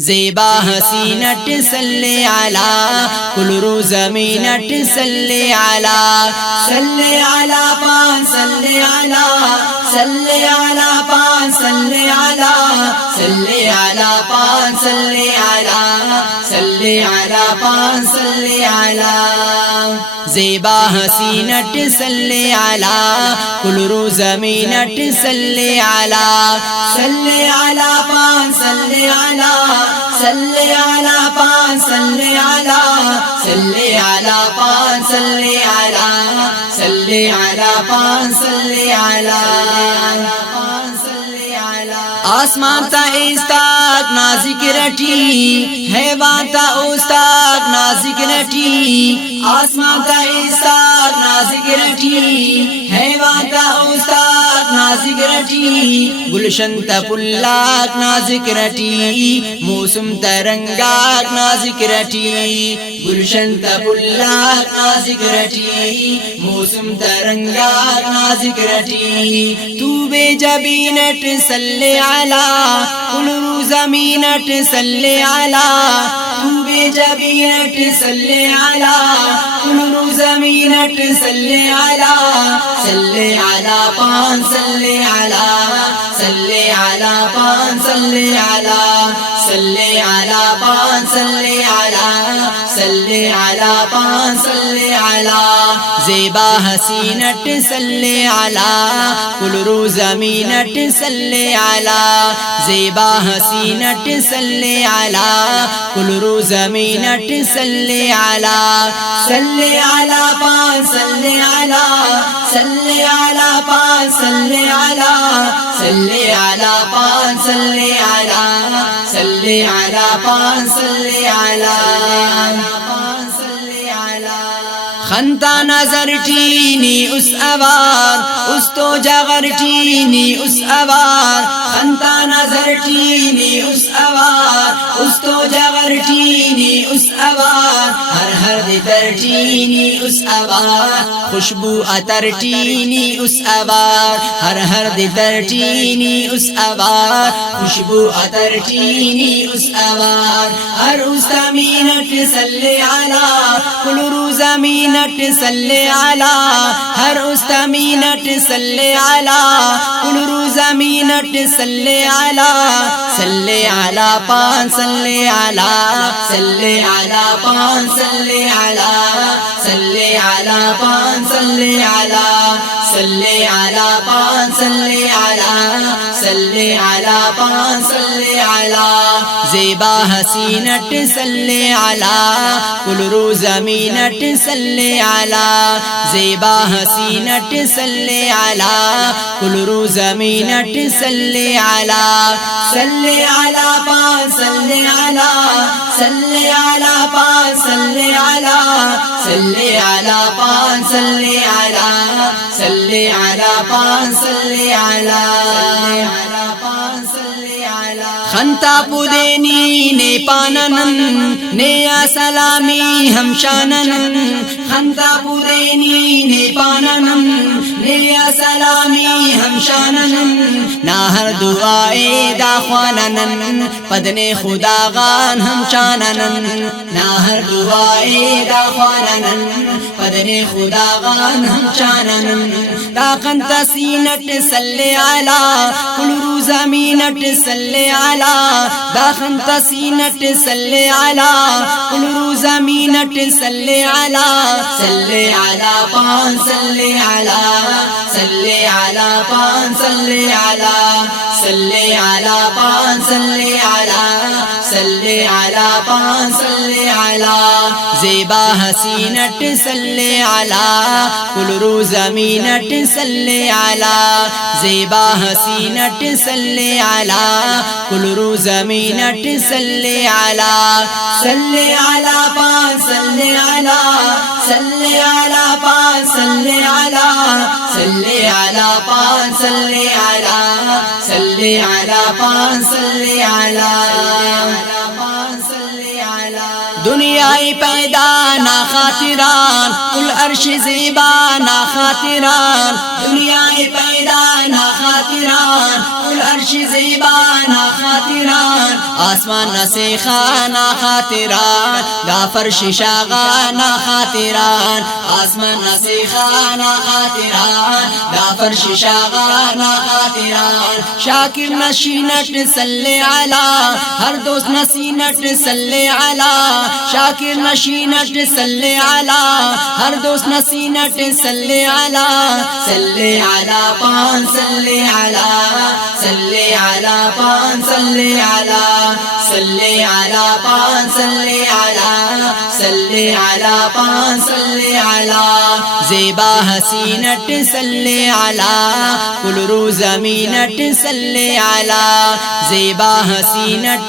زیبا حسینٹ صلی علی کل رو زمینٹ صلی علی صلی علی پان صلی علی صلی علی پان صلی علی صلی علی پان صلی علی صلی علی پان صلی علی زیبا حسینٹ صلی علی کل رو زمینٹ صلی علی صلی علی پان صلی علی صلی علی پان صلی علی صلی علی پان صلی علی صلی علی پان صلی علی آسمان تا استاد نازک رٹی حیوان تا استاد نازک رٹی آسمان تا استاد نازک رٹی حیوان تا استاد نازک رٹی گلشن تا پلاک نازک رٹی موسم تا رنگاک نازک رٹی گلشن تا پلاک نازک رٹی موسم تا رنگاک نازک رٹی تو بے جبینٹ صلی علی کل رو زمینٹ صلی علی تو بے جبینٹ صلی علی کل رو زمینٹ صلی علی صلی علی پان صلی علی صلی علی پان صلی علی صلی علی پان صلی علی صلی علی پان صلی علی زیبا حسینٹ صلی علی کل رو زمینٹ صلی علی زیبا حسینٹ صلی علی کل رو زمینٹ صلی علی صلی علی پان صلی علی صلی علی پان صلی علی صلی علی پان صلی علی صلی علی پان صلی علی خنتا نظر ٹینی اس اوار اس تو جغر ٹینی اس اوار خنتا نظر ٹینی اس اوار اس تو جغر ٹینی اس اوار ہر ہر دتر ٹینی اس اوار خوشبو عطر ٹینی اس اوار ہر ہر دتر ٹینی اس اوار خوشبو عطر ٹینی اس اوار ہر اس زمینٹ صلی علی کل رو زمینٹ صلی علی ہر اس زمینٹ صلی علی کل رو زمینٹ صلی علی صلی علی پان صلی علی صلی علی پان صلی علی صلی علی پان صلی علی صلی علی پان صلی علی صلی علی پان صلی علی زیبا حسینٹ صلی علی کل رو زمینٹ صلی علی زیبا حسینٹ صلی علی کل رو زمینٹ صلی علی صلی علی پان صلی علی صلی علی پان صلی علی صلی علی پان صلی علی صلی علی پان صلی علی خنتا پودینی نے پاننن نیا سلامی ہم شاننن خنتا پودینی نے پاننن نیا سلامی ہم شاننن ناہر دعائے دا خواننن پدن خدا غان ہم شاننن ناہر دعائے دا خواننن پدن خدا غان ہم شاننن دا خنتا سینٹ صلی علی کل رو زمینٹ صلی علی دا خنتا سینٹ صلی علی کل رو زمینٹ صلی علی صلی علی پان صلی علی صلی علی پان صلی علی صلی علی پان صلی علی صلی علی پان صلی علی زیبا حسینٹ صلی علی کل رو زمینٹ صلی علی زیبا حسینٹ صلی علی کل رو زمینٹ صلی علی صلی علی پان صلی علی صلی علی پان صلی علی صلی علی پان صلی علی صلی علی پان صلی علی دنیا پیدا نا خاطران کل عرش زیبا نا خاطران دنیا پیدا نا خاطران کل عرش زیبا نا خاطران آسمان نسیخا نا خاطران دا فرش شاغا نا خاطران آسمان نسیخا نا خاطران دا فرش شاغا نا خاطران شاکر نشینٹ صلی علی ہر دوست نسینٹ صلی علی شاکر نشینٹ صلی علی ہر دوست نسینٹ صلی علی صلی علی پان صلی علی صلی علی پان صلی علی صلی علی پان صلی علی صلی علی پان صلی علی زیبا حسینٹ صلی علی کل رو زمینٹ صلی علی زیبا حسینٹ